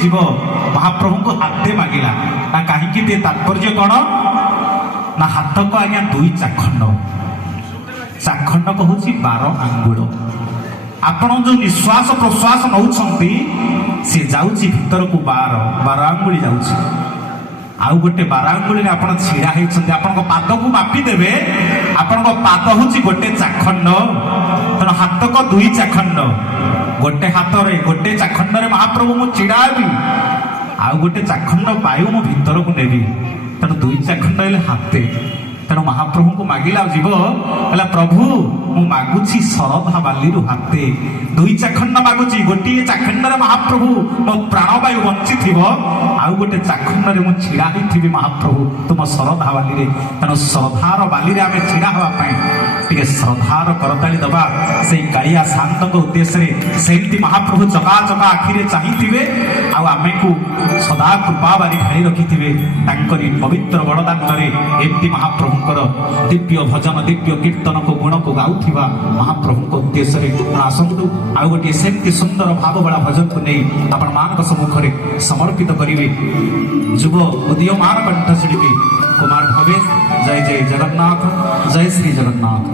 जीव महाप्रभु को हाथे मागिला ना कहीं तात्पर्य कौन ना हाथ को आज्ञा दुई चाखंड चाखंड कहूँ 12 आंगुल आपण जो निश्वास प्रश्वास नौ सी जाऊँगी भीतर को 12 आंगुली जाऊँगी आउ गोटे 12 आंगुली आपण छिड़ा होती आपण पाद को मापी देवे आपण पाद हूँ गोटे चाखंड तेणु हाथ को दुई चाखंड गोटे हाथ रे गोटे चाखंड रे महाप्रभु मु छिड़ा हेबी आउ गोटे चाखंड वायु मु भीतर को नेबी तेणु दुई चाखंड हेले हाथे तेणु महाप्रभु को मागिला जीव कहला प्रभु मु मागुची शरधा बाली हाथे दुई चाखंड मागुची गोटे चाखंड रे महाप्रभु मो प्राणवायु बंची थी आउ गोटे चाखंड रे मु छिड़ा थी महाप्रभु तुम शरधा बाली रे तेणु श्रद्धार बाली रे आमे छिड़ा हवा पाई टिके श्रद्धार करताली दबा से कालिया शांत उद्देश्य सेमती महाप्रभु चका चका आखिरे चाहिए आउ आमे को सदा कृपा बारी ढाली रखिथिबे तांकरी पवित्र बड़दाण्डरे एमती महाप्रभुंकर दिव्य भजन दिव्य कीर्तन को गुण को गाउथिबा महाप्रभु उद्देश्य आसंतु आउ गोटे सेमती सुंदर भाव बड़ा भजन को नहीं आपण मान सम्मुख में समर्पित करिवे जुब उदीयमान कंठ शिल्पी कुमार भवेश जय जय जगन्नाथ जय श्री जगन्नाथ।